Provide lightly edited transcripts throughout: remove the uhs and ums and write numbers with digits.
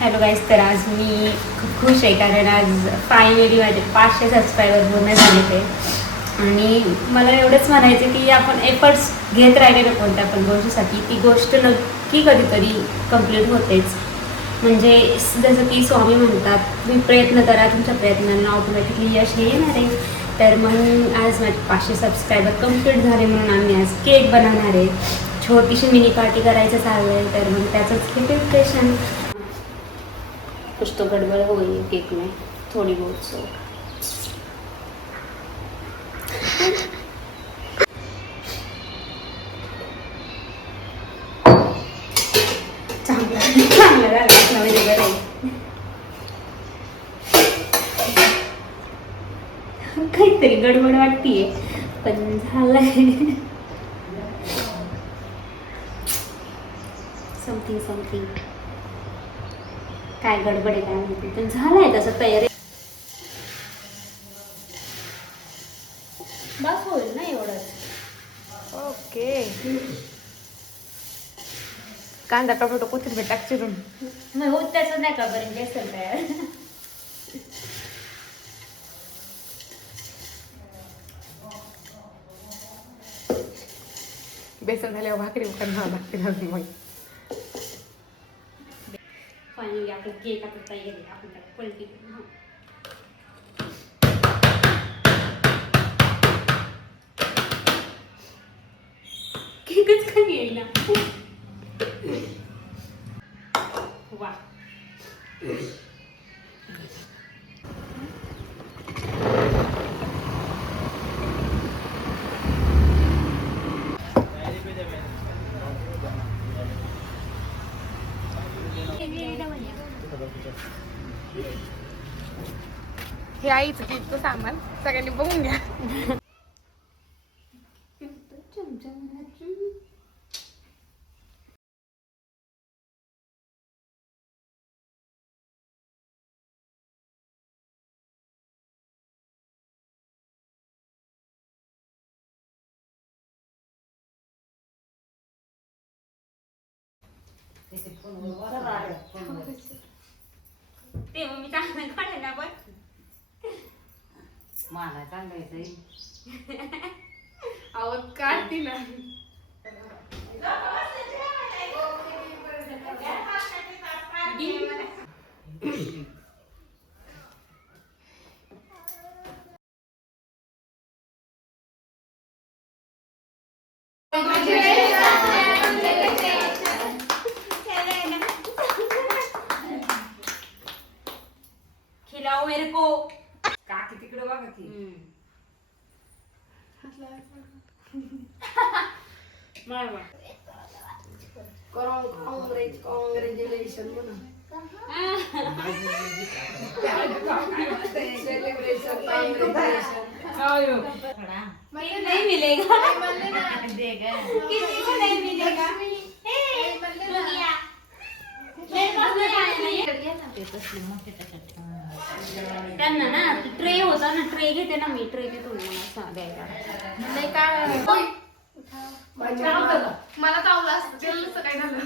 Hello guys, तर आज मी खूप खुश आहे कारण आज फायनली माझे 500 सबस्क्रायबर पूर्ण झाले ते. आणि मला एवढंच म्हणायचं की आपण एफर्ट्स घेत राहिले ना कोणत्या पण गोष्टीसाठी, ती गोष्ट नक्की कधीतरी कंप्लीट होतेच. म्हणजे जसं की स्वामी म्हणतात, तुम्ही प्रयत्न करा, तुमच्या प्रयत्नांना ऑटोमॅटिकली यश हे येणार आहे. तर म्हणून आज माझे 500 सबस्क्रायबर कंप्लीट झाले म्हणून आम्ही आज केक बनवणार आहे. छोटीशी मिनी पार्टी करायचं चाललं आहे, तर मग त्याचंच हे प्रिपरेशन. कुछ तो गड़बड़ हो गई है केक में, थोड़ी बहुत सो. चांगलं झालं म्हणजे बरं आहे. काहीतरी गडबड वाटतीये पण झालंय. समथिंग काय गडबड आहे काय माहिती, पण झालंय तसं तयारी. बस होईल ना एवढंच. ओके. कांदा टोमॅटो कोथिंबीर टाक चिरून. मग होत त्याचं नाही का बरं बेसन तयार. बेसन झाल्यावर भाकरी करणार लागते मग. फायनली आपला केक आता तयार आहे. आपण त्याला पलटी करू. केकच खाली येईल ना. वा, हे आईचं केकचं सामान सगळ्यांनी बघून घ्या. ते मग मी चांगलं काढायला पण मला सांगायचंय. आवाज काढती ना. खिलाओ मेरे को. काकी तिकडे बघा की. कॉंग्रॅच्युलेशन म्हणा. नहीं मिलेगा. किसी को नहीं मिलेगा. त्यांना ना ट्रे होता ना, ट्रे घेते ना मी, ट्रे घेतो मला द्यायला. नाही काय मला चावलं असतं दिलं काय झालं.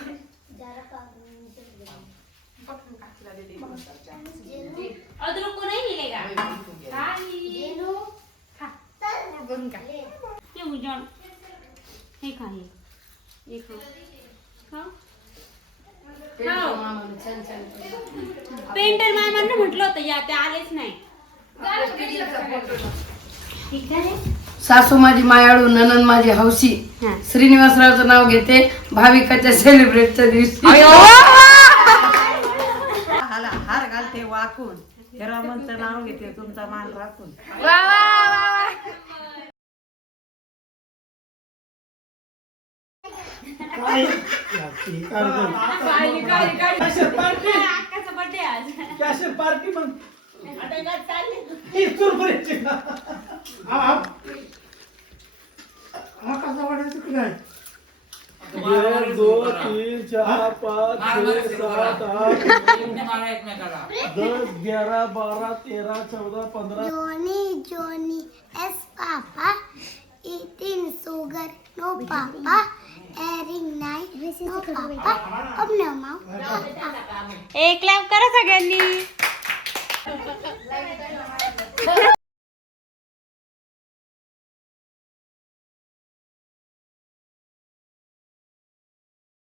अदरक को नहीं मिलेगा. बघून का ये उजळ हे खा, हे खा. पेंटर मामांना म्हटलं होतं या, ते आलेच नाही. ठीक आहे. सासू माझी मायाळू, ननंद माझी हौशी. श्रीनिवासरावचं नाव घेते भाविकाच्या सेलिब्रेटच्या दिवशी. हार घालते वाकून, रमणचं नाव घेते तुमचा मान राखून. अक्काचा बर्थडे आज. कॅशर पार्टी मग आता काय चालले. ही चुरमुऱ्याची का? हा कसा वाटायचं की नाही? 1 2 3 4 5 6 7 8 10 11 12 13 14 15. Johnny, S Papa, eating sugar, no Papa, airing night, no Papa, no mom, Papa. एक क्लॅप करा सगळ्यांनी.